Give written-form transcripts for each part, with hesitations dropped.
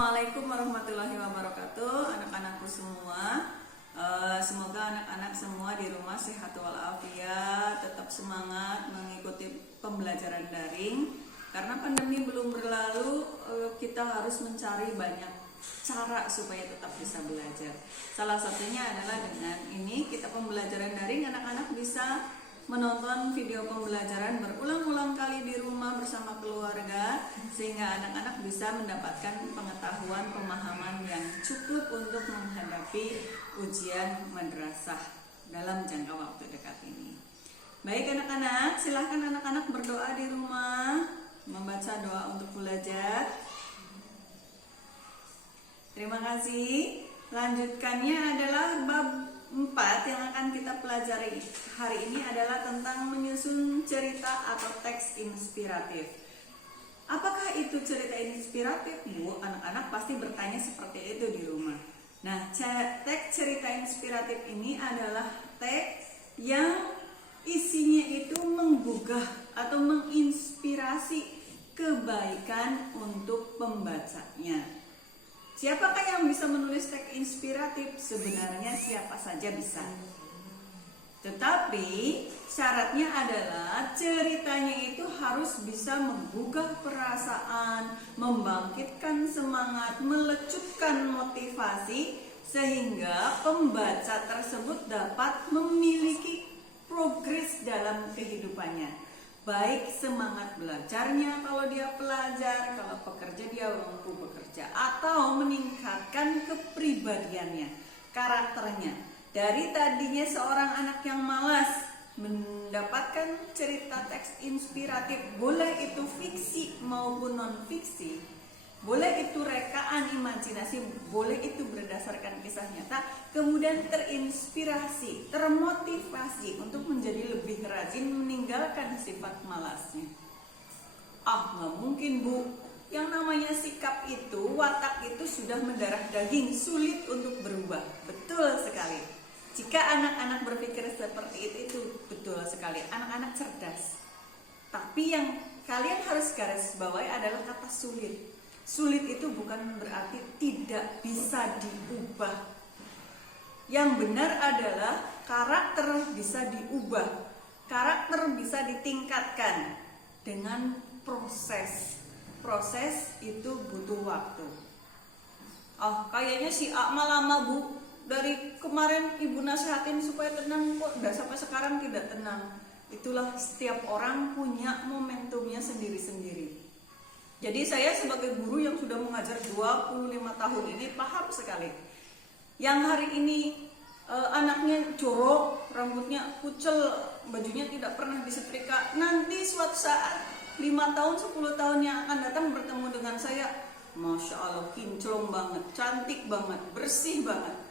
Assalamualaikum warahmatullahi wabarakatuh, anak-anakku semua. Semoga anak-anak semua di rumah sehat walafiat, tetap semangat mengikuti pembelajaran daring. Karena pandemi belum berlalu, kita harus mencari banyak cara supaya tetap bisa belajar. Salah satunya adalah dengan ini, kita pembelajaran daring, anak-anak bisa menonton video pembelajaran berulang-ulang kali di rumah bersama keluarga, sehingga anak-anak bisa mendapatkan pengetahuan, pemahaman yang cukup untuk menghadapi ujian madrasah dalam jangka waktu dekat ini. Baik anak-anak, silahkan anak-anak berdoa di rumah, membaca doa untuk belajar. Terima kasih. Lanjutkannya adalah bab 4 yang akan kita pelajari hari ini adalah tentang menyusun cerita atau teks inspiratif. Apakah itu cerita inspiratif, Bu? Anak-anak pasti bertanya seperti itu di rumah. Nah, teks cerita inspiratif ini adalah teks yang isinya itu menggugah atau menginspirasi kebaikan untuk pembacanya. Siapakah yang bisa menulis teks inspiratif? Sebenarnya siapa saja bisa. Tetapi syaratnya adalah ceritanya itu harus bisa menggugah perasaan, membangkitkan semangat, melecupkan motivasi, sehingga pembaca tersebut dapat memiliki progres dalam kehidupannya. Baik semangat belajarnya kalau dia pelajar, kalau pekerja dia mampu bekerja, atau meningkatkan kepribadiannya, karakternya. Dari tadinya seorang anak yang malas mendapatkan cerita teks inspiratif, boleh itu fiksi maupun non-fiksi, boleh itu rekaan imajinasi, boleh itu berdasarkan kisah nyata, kemudian terinspirasi, termotivasi untuk menjadi lebih rajin meninggalkan sifat malasnya. Nggak mungkin, Bu. Yang namanya sikap itu, watak itu sudah mendarah daging, sulit untuk berubah. Betul sekali. Jika anak-anak berpikir seperti itu betul sekali. Anak-anak cerdas. Tapi yang kalian harus garis bawahi adalah kata sulit. Sulit itu bukan berarti tidak bisa diubah. Yang benar adalah karakter bisa diubah. Karakter bisa ditingkatkan dengan proses. Proses itu butuh waktu. Kayaknya si Akmal lama, Bu. Dari kemarin Ibu nasihatin supaya tenang, kok udah sampai sekarang tidak tenang. Itulah, setiap orang punya momentumnya sendiri-sendiri. Jadi saya sebagai guru yang sudah mengajar 25 tahun ini paham sekali. Yang hari ini anaknya jorok, rambutnya kucel, bajunya tidak pernah disetrika. Nanti suatu saat 5 tahun, 10 tahun yang akan datang bertemu dengan saya, Masya Allah, kinclong banget, cantik banget, bersih banget.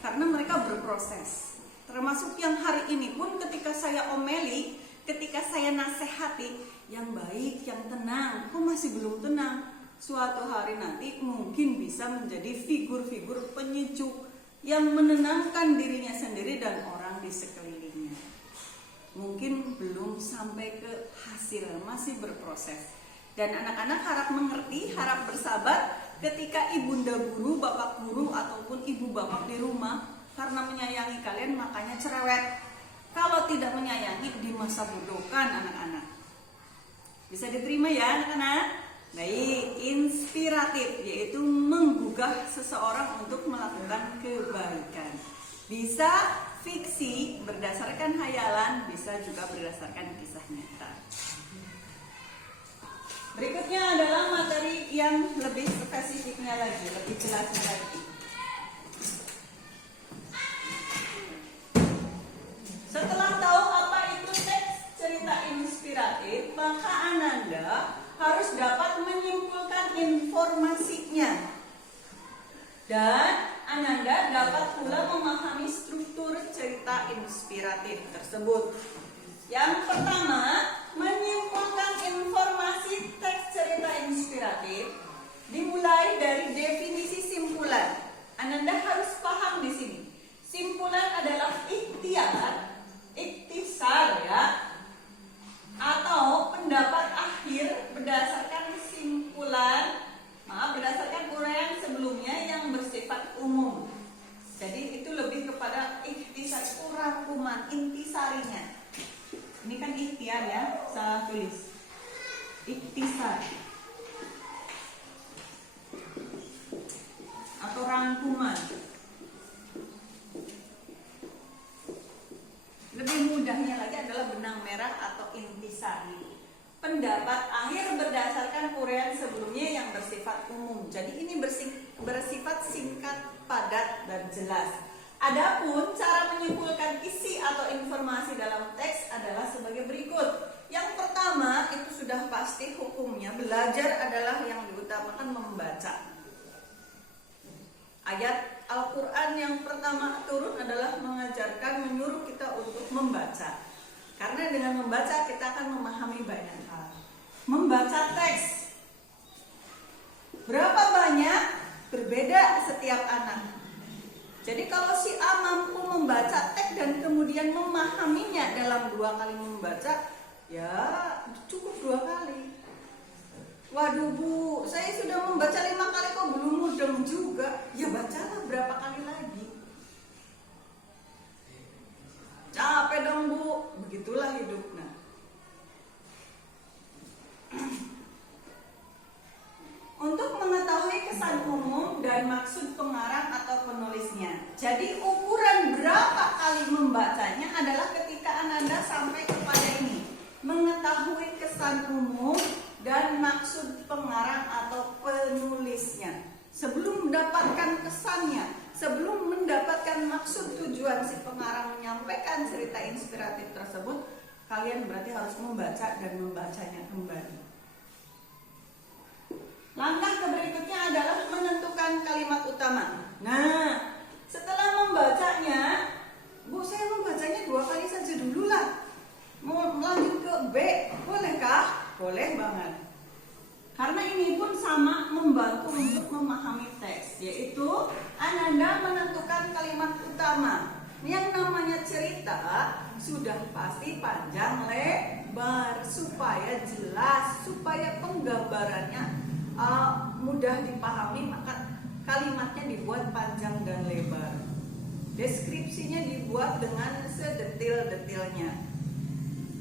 Karena mereka berproses. Termasuk yang hari ini pun ketika saya omeli, ketika saya nasihati, yang baik, yang tenang, kok masih belum tenang? Suatu hari nanti mungkin bisa menjadi figur-figur penyejuk yang menenangkan dirinya sendiri dan orang di sekelilingnya. Mungkin belum sampai ke hasil, masih berproses. Dan anak-anak harap mengerti, harap bersabar ketika ibunda guru, bapak guru, ataupun ibu bapak di rumah karena menyayangi kalian makanya cerewet. Kalau tidak menyayangi, dimasa bodohkan anak-anak. Bisa diterima ya anak-anak? Baik, inspiratif yaitu menggugah seseorang untuk melakukan kebaikan. Bisa fiksi berdasarkan hayalan, bisa juga berdasarkan kisah nyata. Berikutnya adalah materi yang lebih spesifiknya lagi, lebih jelasnya lagi. Setelah tahu apa itu teks cerita inspiratif, maka Ananda harus dapat menyimpulkan informasinya. Dan Ananda dapat pula memahami struktur cerita inspiratif tersebut. Yang pertama, menyimpulkan informasi teks cerita inspiratif dimulai dari definisi simpulan. Ananda harus paham di sini. Simpulan adalah ikhtisar ya, atau pendapat akhir berdasarkan simpulan, berdasarkan bukan ikhtiar ya, salah tulis. Ikhtisar atau rangkuman. Lebih mudahnya lagi adalah benang merah atau intisari. Pendapat akhir berdasarkan uraian sebelumnya yang bersifat umum. Jadi ini bersifat singkat, padat, dan jelas. Adapun cara menyimpulkan isi atau informasi dalam teks adalah sebagai berikut. Yang pertama, itu sudah pasti hukumnya, belajar adalah yang diutamakan membaca. Ayat Al-Quran yang pertama turun adalah menyuruh kita untuk membaca. Karena dengan membaca kita akan memahami banyak hal. Membaca teks, berapa banyak berbeda setiap anak. Jadi kalau si A mampu membaca teks dan kemudian memahaminya dalam 2 kali membaca, ya cukup 2 kali. Waduh Bu, saya sudah membaca 5 kali kok belum mudeng juga. Ya bacalah berapa kali lagi. Capek dong Bu, begitulah hidupnya. Untuk mengetahui kesan umum dan maksud pengarang atau penulisnya. Jadi ukuran berapa kali membacanya adalah ketika Ananda sampai kepada ini. Mengetahui kesan umum dan maksud pengarang atau penulisnya. Sebelum mendapatkan kesannya, sebelum mendapatkan maksud tujuan si pengarang menyampaikan cerita inspiratif tersebut, kalian berarti harus membaca dan membacanya kembali. Langkah berikutnya adalah menentukan kalimat utama. Nah, setelah membacanya, Bu, saya membacanya 2 kali saja dulu lah. Mau lanjut ke B, bolehkah? Boleh banget. Karena ini pun sama membantu untuk memahami teks, yaitu Ananda menentukan kalimat utama. Yang namanya cerita sudah pasti panjang lebar supaya jelas, supaya penggambarannya mudah dipahami, maka kalimatnya dibuat panjang dan lebar. Deskripsinya dibuat dengan sedetil-detilnya.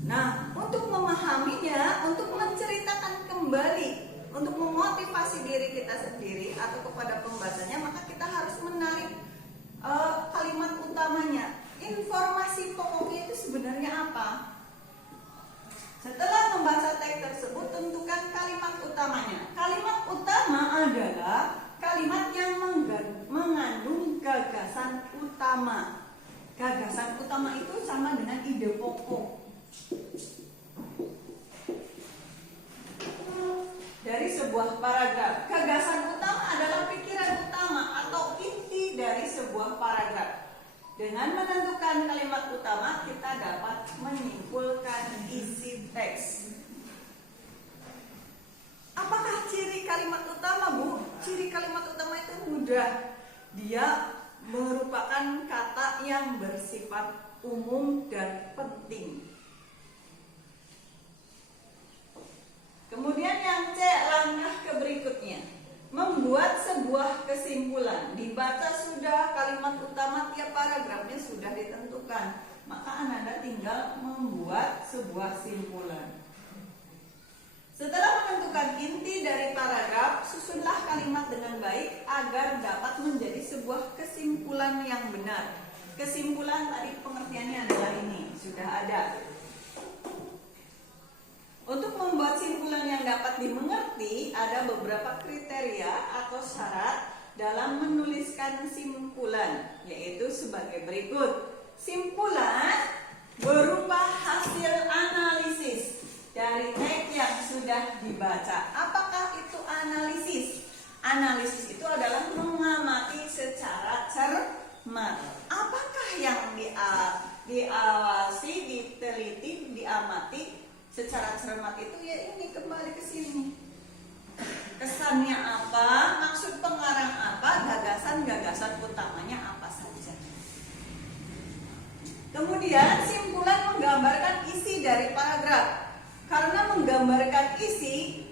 Nah, untuk memahaminya, untuk menceritakan kembali, untuk memotivasi diri kita sendiri atau kepada pembacanya, maka kita harus menarik kalimat utamanya. Informasi pokoknya itu sebenarnya apa? Setelah membaca teks tersebut, tentukan kalimat utamanya. Kalimat utama adalah kalimat yang mengandung gagasan utama. Gagasan utama itu sama dengan ide pokok dari sebuah paragraf. Gagasan utama adalah pikiran utama atau inti dari sebuah paragraf. Dengan menentukan kalimat utama, kita dapat menyimpulkan isi teks. Apakah ciri kalimat utama, Bu? Ciri kalimat utama itu mudah. Dia merupakan kata yang bersifat umum dan penting. Kemudian yang C, langkah berikutnya, membuat sebuah kesimpulan. Dibaca sudah kalimat utama, tiap paragrafnya sudah ditentukan, maka Ananda tinggal membuat sebuah simpulan. Setelah menentukan inti dari paragraf, susunlah kalimat dengan baik agar dapat menjadi sebuah kesimpulan yang benar. Kesimpulan tadi pengertiannya adalah ini, sudah ada. Untuk membuat simpulan yang dapat dimengerti, ada beberapa kriteria atau syarat dalam menuliskan simpulan, yaitu sebagai berikut. Simpulan berupa hasil analisis dari teks yang sudah dibaca. Apakah itu analisis? Analisis itu adalah mengamati secara cermat. Apakah yang diawasi, diteliti, diamati secara cermat itu? Ya ini, kembali ke sini. Kesannya apa, maksud pengarang apa, gagasan-gagasan utamanya apa saja. Kemudian simpulan menggambarkan isi dari paragraf. Karena menggambarkan isi,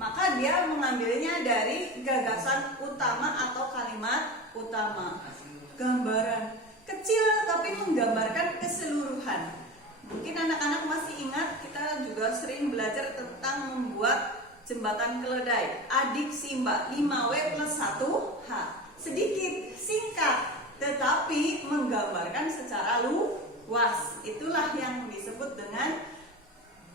maka dia mengambilnya dari gagasan utama atau kalimat utama. Gambaran kecil tapi menggambarkan keseluruhan. Mungkin anak-anak masih ingat kita juga sering belajar tentang membuat jembatan keledai. Adik Simba 5W plus 1H. Sedikit, singkat, tetapi menggambarkan secara luas. Itulah yang disebut dengan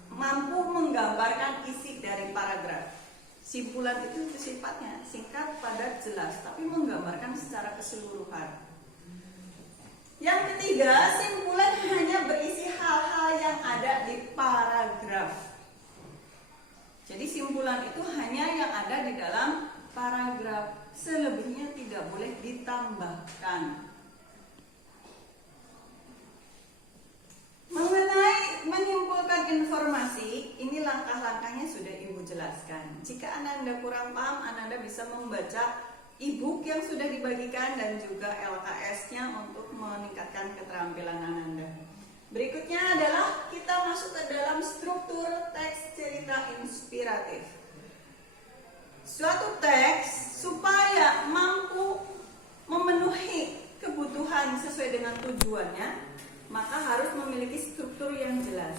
mampu menggambarkan isi dari paragraf. Simpulan itu sifatnya singkat, padat, jelas, tapi menggambarkan secara keseluruhan. Yang ketiga, simpulan hanya berisi hal-hal yang ada di paragraf. Jadi simpulan itu hanya yang ada di dalam paragraf, selebihnya tidak boleh ditambahkan. Mengenai menyimpulkan informasi, ini langkah-langkahnya sudah Ibu jelaskan. Jika Ananda kurang paham, Ananda bisa membaca e-book yang sudah dibagikan dan juga LKS-nya untuk meningkatkan keterampilan Ananda. Berikutnya adalah kita masuk ke dalam struktur teks cerita inspiratif. Suatu teks supaya mampu memenuhi kebutuhan sesuai dengan tujuannya, maka harus memiliki struktur yang jelas.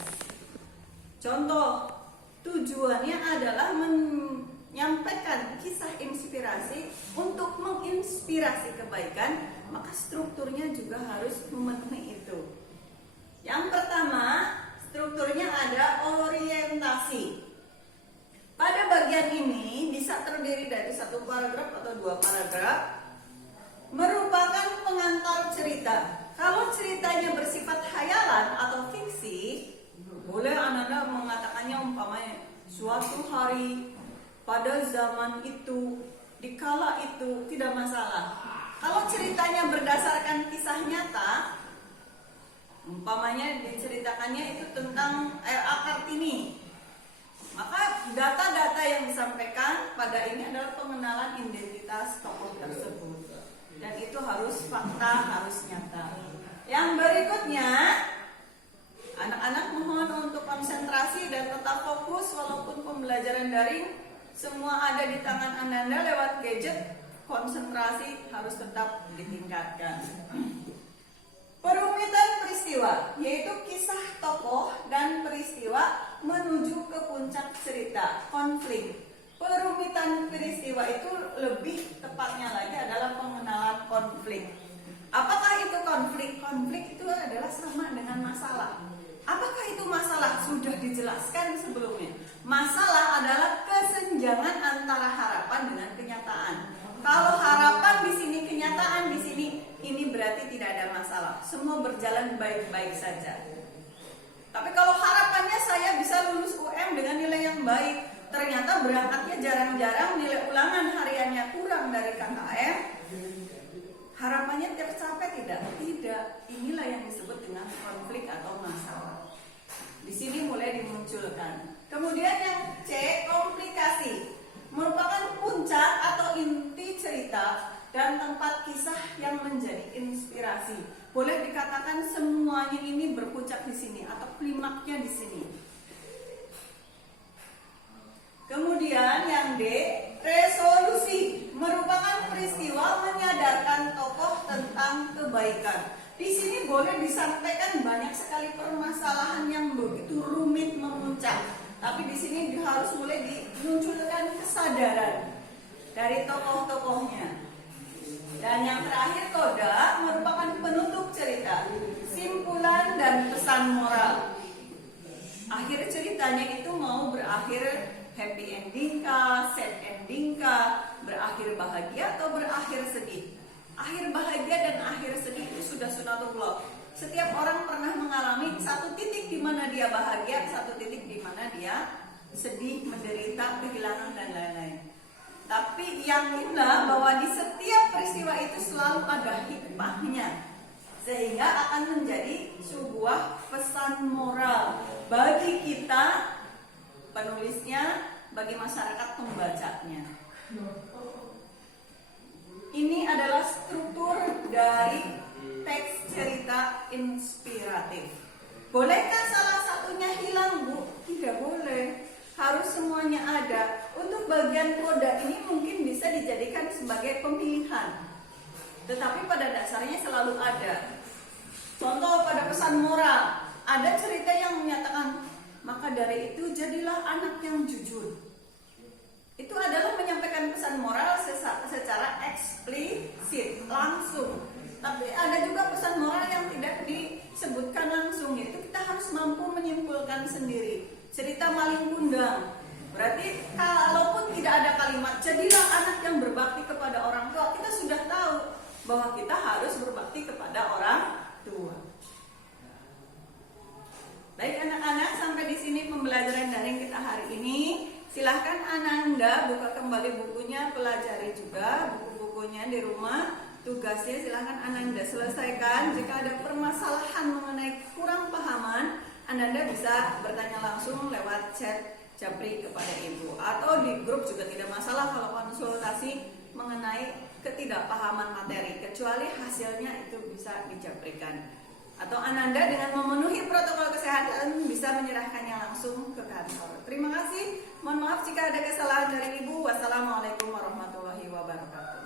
Contoh, tujuannya adalah menyampaikan kisah inspirasi untuk menginspirasi kebaikan, maka strukturnya juga harus memenuhi itu. Yang pertama, strukturnya ada orientasi. Pada bagian ini bisa terdiri dari satu paragraf atau dua paragraf, merupakan pengantar cerita. Kalau ceritanya bersifat khayalan atau fiksi, boleh Ananda mengatakannya umpamanya suatu hari pada zaman itu, di kala itu, tidak masalah. Kalau ceritanya berdasarkan kisah nyata, umpamanya diceritakannya itu tentang R.A. Kartini, maka data-data yang disampaikan pada ini adalah pengenalan identitas tokoh tersebut. Dan itu harus fakta, harus nyata. Yang berikutnya, anak-anak mohon untuk konsentrasi dan tetap fokus walaupun pembelajaran daring semua ada di tangan Ananda lewat gadget, konsentrasi harus tetap ditingkatkan. Perumitan peristiwa, yaitu kisah tokoh dan peristiwa menuju ke puncak cerita, konflik. Perumitan peristiwa itu lebih tepatnya lagi adalah pengenalan konflik. Apakah itu konflik? Konflik itu adalah sama dengan masalah. Apakah itu masalah? Sudah dijelaskan sebelumnya. Masalah adalah kesenjangan antara harapan dengan kenyataan. Kalau harapan di sini, kenyataan di sini, ini berarti tidak ada masalah. Semua berjalan baik-baik saja. Tapi kalau harapannya saya bisa lulus UM dengan nilai yang baik, ternyata berangkatnya jarang-jarang, nilai ulangan hariannya kurang dari KKM, harapannya tercapai tidak? Tidak. Inilah yang disebut dengan konflik atau masalah. Di sini mulai dimunculkan. Kemudian yang C, komplikasi, merupakan puncak atau inti cerita dan tempat kisah yang menjadi inspirasi. Boleh dikatakan semuanya ini berpuncak di sini atau klimaksnya di sini. Kemudian yang D, resolusi, merupakan peristiwa menyadarkan tokoh tentang kebaikan. Di sini boleh disampaikan banyak sekali permasalahan yang begitu rumit memuncak, tapi di sini harus mulai dimunculkan kesadaran dari tokoh-tokohnya. Dan yang terakhir koda, merupakan penutup cerita, simpulan dan pesan moral. Akhir ceritanya itu mau berakhir happy ending kah, sad ending kah, berakhir bahagia atau berakhir sedih. Akhir bahagia dan akhir sedih itu sudah sunatullah. Setiap orang pernah mengalami satu titik di mana dia bahagia, satu titik di mana dia sedih, menderita, kehilangan dan lain-lain. Tapi yakinlah bahwa di setiap peristiwa itu selalu ada hikmahnya, sehingga akan menjadi sebuah pesan moral bagi kita penulisnya, bagi masyarakat pembacanya. Ini adalah struktur dari teks cerita inspiratif. Bolehkah salah satunya hilang, Bu? Tidak boleh. Harus semuanya ada. Untuk bagian koda ini mungkin bisa dijadikan sebagai pemilihan, tetapi pada dasarnya selalu ada. Contoh pada pesan moral, ada cerita yang menyatakan, maka dari itu jadilah anak yang jujur. Itu adalah menyampaikan pesan moral secara eksplisit, langsung. Tapi ada juga pesan moral yang tidak disebutkan langsung, yaitu kita harus mampu menyimpulkan sendiri. Cerita maling kundang, berarti kalaupun tidak ada kalimat jadilah anak yang berbakti kepada orang tua, kita sudah tahu bahwa kita harus berbakti kepada orang tua. Baik anak-anak, sampai di sini pembelajaran daring kita hari ini. Silahkan Ananda buka kembali bukunya, pelajari juga buku-bukunya di rumah. Tugasnya silahkan Ananda selesaikan. Jika ada permasalahan mengenai kurang pahaman, Ananda bisa bertanya langsung lewat chat Japri kepada ibu, atau di grup juga tidak masalah kalau konsultasi mengenai ketidakpahaman materi, kecuali hasilnya itu bisa dijaprikan. Atau Ananda dengan memenuhi protokol kesehatan bisa menyerahkannya langsung ke kantor. Terima kasih. Mohon maaf jika ada kesalahan dari ibu. Wassalamualaikum warahmatullahi wabarakatuh.